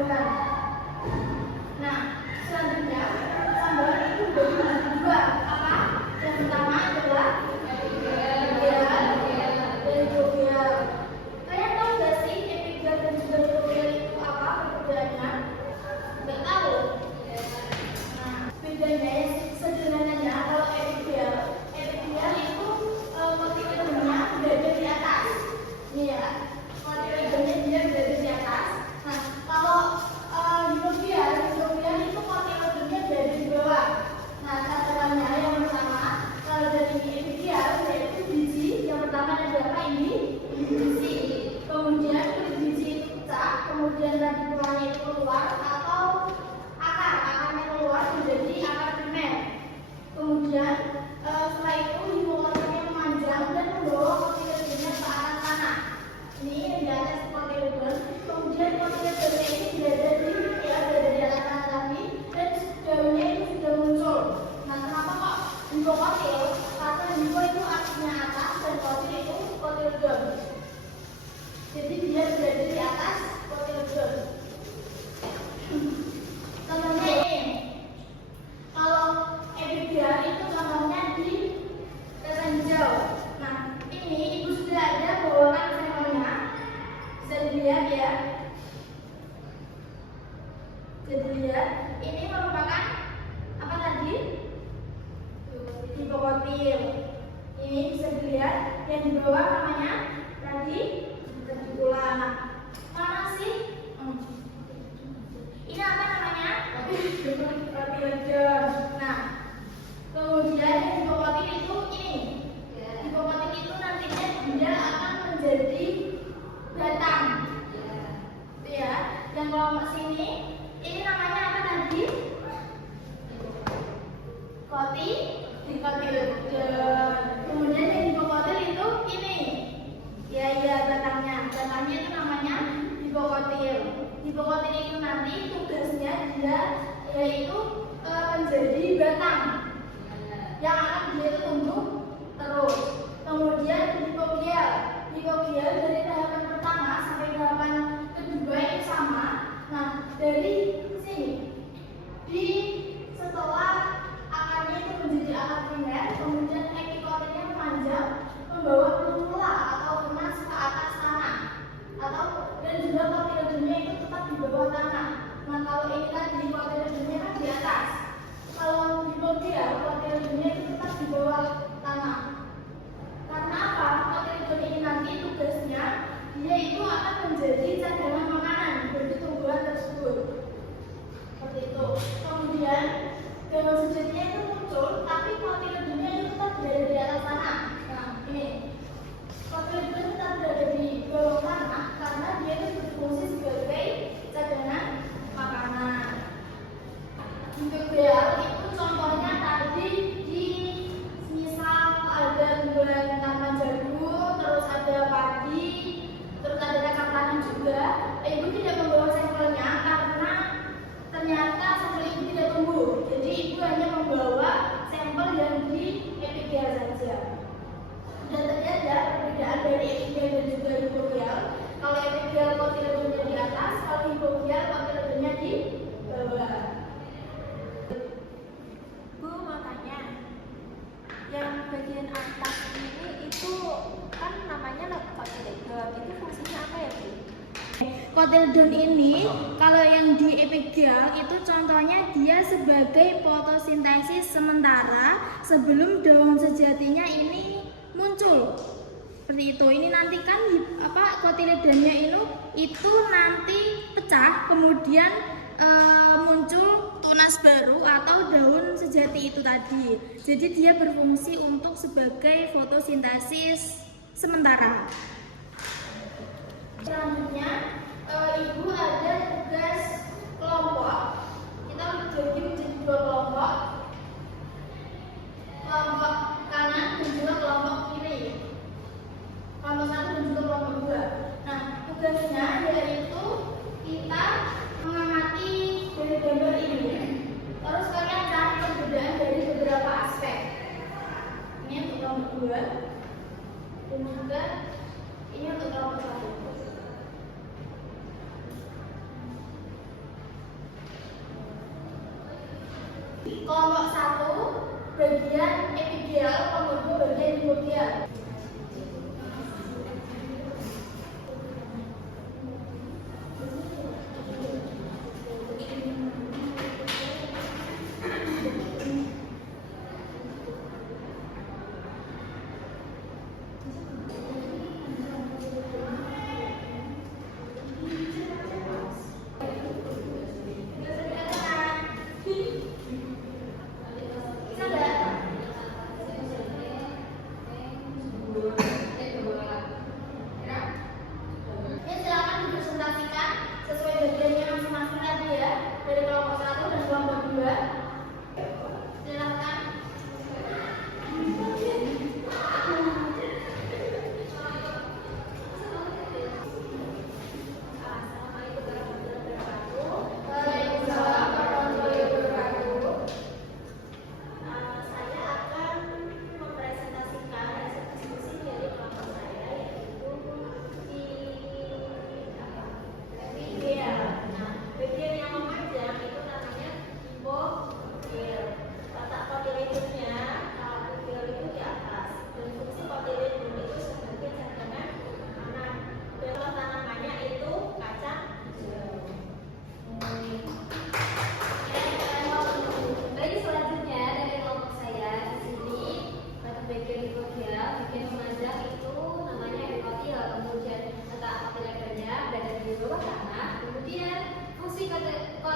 tambahan. Nah, selanjutnya tambahan itu bagi dua. Apa? Yang pertama adalah epigial dan hidrogial. Kalian tahu nggak sih epigial dan juga hidrogial itu apa perbedaannya? Nggak tahu. Nah, bedanya sederhananya kalau epigial itu kotiledonnya berada di atas. Ini ya, kotiledonnya dia berada di atas. Nah, kalau hidrogial itu kotiledonnya berada di bawah. Nah, catatannya yang pertama kalau dari epigial yaitu biji. Yang pertama adalah apa ini? Biji. Kemudian kulit biji itu pecah, kemudian radikulannya itu keluar atau akarnya keluar menjadi akar primer. Kemudian setelah itu hipokotilnya memanjang dan membawa kotiledonnya ke atas tanah. Ini di atas kotiledon. Kemudian kotiledonnya ini berada di atas tanah tadi dan daunnya itu sudah muncul. Nah, kenapa kok hipokotil? Karena hipo itu artinya atas dan kotil itu kotiledon. Jadi dia berada di atas kotiledon. Contohnya ini. Kalau epigial itu contohnya di kacang hijau. Nah, ini ibu sudah ada bawakan sampelnya. Bisa dilihat ya. Bisa dilihat. Ini merupakan apa tadi? Hipokotil. Ini bisa dilihat. Yang di bawah namanya radikula. Nah, mana sih? Ini apa namanya? Kotiledon. Nah, kemudian hipokotil itu ini. Hipokotil itu nantinya dia akan menjadi batang. Itu ya. Yang kelompok sini, ini namanya apa tadi? Kotiledon. Kemudian yang hipokotil itu ini. Ya, batangnya. Batangnya itu namanya hipokotil. Hipokotil itu nanti tugasnya dia yaitu menjadi batang yang akan dia itu tumbuh terus. Kemudian hipogial dari tahapan pertama sampai tahapan kedua itu sama. Nah, dari sini setelah akarnya itu menjadi akar primer, kemudian epikotilnya memanjang membawa plumula atau tunas ke atas tanah dan juga kotiledonnya itu tetap di bawah tanah. Nah, kalau ini tadi kotiledonnya kan di atas. Kalau hipogial kotiledonnya itu tetap di bawah tanah. Karena apa? Kotiledon ini nanti tugasnya dia itu akan menjadi cadangan makanan bagi tumbuhan tersebut. Seperti itu. Kemudian daun sejatinya itu muncul, tapi kotiledonnya itu tetap berada di atas tanah. Nah, ini kotiledon tetap berada di bawah tanah karena dia itu berfungsi sebagai cadangan makanan. Hidrogial itu contohnya tadi di misal ada tumbuhan tanaman jagung, terus ada padi, terus ada kacang tanah juga. Ibu tidak membawa sampelnya karena ternyata sampel ibu tidak tumbuh. Jadi ibu hanya membawa sampel yang di epigial saja. Dan ternyata ada perbedaan dari epigial dan juga hipogial. Kalau epigial kotiledonnya di atas, kalau hipogial kotiledonnya di bawah. Bu, mau tanya, yang bagian atas ini itu kan namanya kotiledon, itu fungsinya apa ya, Bu? Kotiledon ini kalau yang di epigial itu contohnya dia sebagai fotosintesis sementara sebelum daun sejatinya ini muncul. Seperti itu. Ini nanti kan kotiledonnya itu nanti pecah kemudian muncul tunas baru atau daun sejati itu tadi. Jadi dia berfungsi untuk sebagai fotosintesis sementara. Selanjutnya ibu ada tugas kelompok. Kita bagi menjadi dua kelompok. Kelompok kanan dan juga kelompok kiri. Kelompok satu dan juga kelompok dua. Nah, tugasnya yaitu kita mengamati dari gambar ini. Terus kalian cari perbedaan dari beberapa aspek. Ini untuk kelompok dua dan juga ini untuk kelompok satu. bagian epidial, nomor 2 bagian hipogial.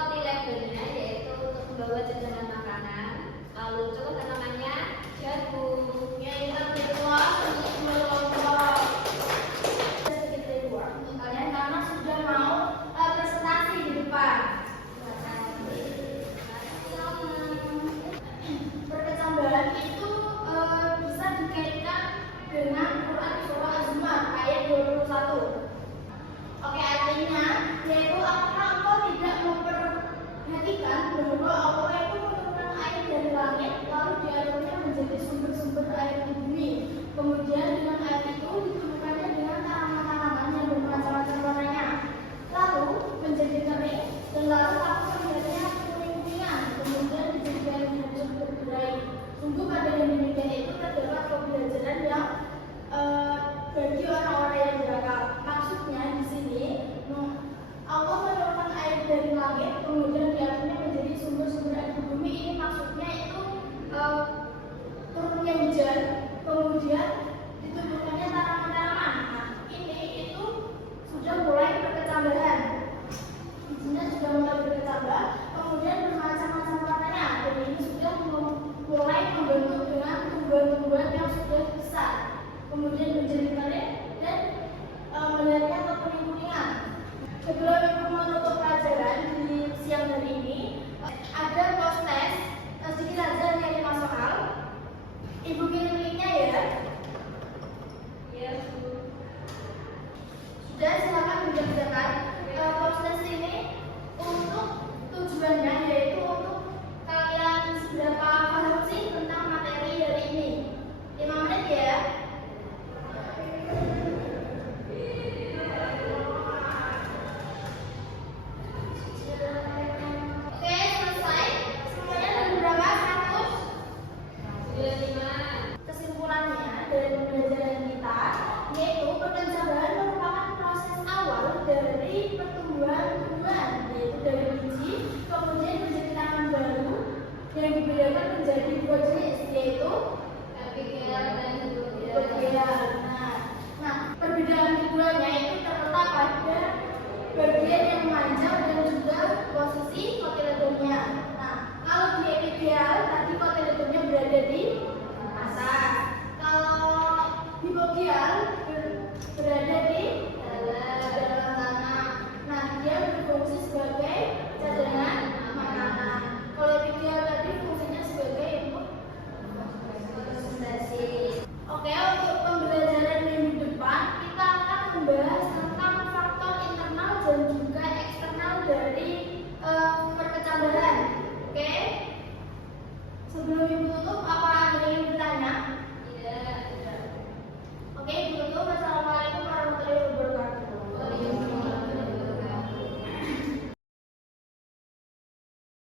Kotiledonya yaitu untuk membawa jajanan makanan. Lalu contoh namanya jagung, Yaitu keluar untuk kelompok. Sedikit dari luar untuk kalian karena sudah mau presentasi di depan. Perkecambahan itu bisa dikaitkan dengan Quran surah Az-Zumar ayat 21. Oke, artinya yaitu apakah engkau tidak memperhatikan bahwa Allah itu menurunkan air dari langit lalu dialirnya menjadi sumber-sumber air di bumi. Kemudian dengan air itu ditumbuhkannya dengan tanaman-tanaman yang bermacam-macam warnanya. Lalu menjadi kering dan lalu aku melihatnya kuning-kuningan. Kemudian dijadikan hancur berderai. Sungguh pada yang demikian itu terdapat pembelajaran yang bagi orang-orang yang berakal. Maksudnya di sini Allah menurunkan air dari langit, kemudian diaturnya menjadi sumber-sumber air di bumi. Ini maksudnya itu turunnya hujan, kemudian ditumbuhkannya tanaman-tanaman. Nah, ini itu sudah mulai berkecambahan. Bijinya sudah mulai berkecambah, kemudian bermacam-macam warnanya. Dan ini sudah mulai membentuk dengan tumbuhan-tumbuhan yang sudah besar. Kemudian menjadi kering dan melihatnya kekuning-kuningan. Sebelum ibu menutup pelajaran di siang hari ini, ada post test sedikit saja hanya 5 soal. Ibu kirim linknya ya. ya Bu. Sudah, silakan dikerjakan. Post test ini untuk tujuannya yaitu untuk kalian seberapa paham sih tentang materi hari ini. 5 menit ya. Oke, selesai. Semuanya ada berapa? 100? Kesimpulannya dari pembelajaran kita yaitu perkecambahan merupakan proses awal dari pertumbuhan tumbuhan, yaitu dari biji kemudian menjadi tanaman baru yang dibedakan menjadi 2 jenis, yaitu Epidial dan hipogial. Nah, perbedaan keduanya itu terletak pada bagian yang memanjang dan juga posisi kotiledonnya. Nah, kalau di epidial tadi kotiledonnya berada di atas. Kalau hipogial berada di dalam tanah. Nah, dia berfungsi sebagai cadangan makanan. Kalau epidial tadi fungsinya sebagai untuk fotosintesi. Oke, untuk pembelajaran minggu depan kita akan membahas tentang faktor internal dan juga eksternal dari perkecambahan. Oke, sebelum ibu